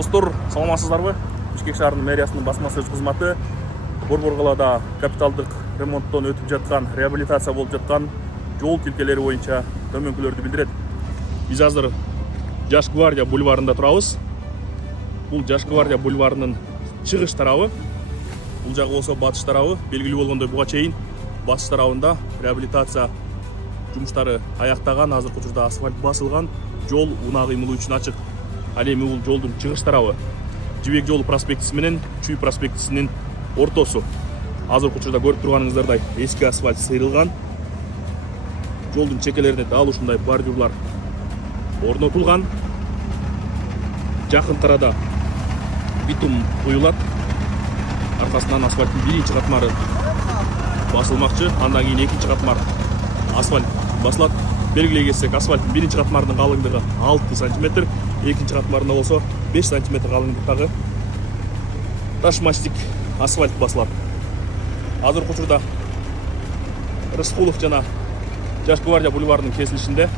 Достор, саламатсыздарбы? Бишкек шаарынын мэриясынын басмасы кызматы Борбор калаада капиталдык ремонттон өтүп жаткан, реабилитация болуп жаткан жол тилкелери боюнча көмөкүлөрдү билдирет. Биз азыр Жаш Гвардия бульварында турабыз. Бул Жаш Гвардия бульварынын чыгыш тарабы. Бул жагы болсо батыш тарабы. Белгилүү болгондой буга чейин батыш тарабында реабилитация жумуштары аяктаган, азыркы учурда асфальт басылган, жол унаа кыймылы үчүн ачык. Ал эми бул жолдун чыгыш тарабы Жибек жолу проспектиси менен Чүй проспектисинин ортосу. Азыркы учурда көрүп турганыңыздардай эски асфальт сыйрылган. Жолдун чекелерине дал ушундай бордюрлар орнотулган. Жакын тарада битум куюлат. Аркасынан асфальттын биринчи катмары басылмакчы, андан кийин экинчи катмар асфальт басылат. Белгилей кетсек, асфальттын биринчи катмарынын калыңдыгы 6 см, экинчи катмарында болсо 5 см калыңдыктагы таш мастик асфальт басылат. Азыркы учурда Рыскулов жана Жаш Гвардия бульварынын кесилишинде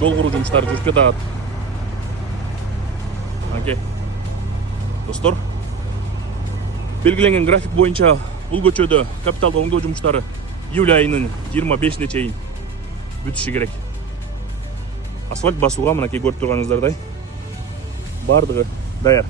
жол куруу жумуштары жүрүп жатат. Достор, белгиленген график боюнча бул көчөдө капиталдык оңдоо жумуштары июль айынын 25-ине чейин бүтүшү керек. Асфальт басууга мынакей көрүп турганыңыздардай бардыгы даяр.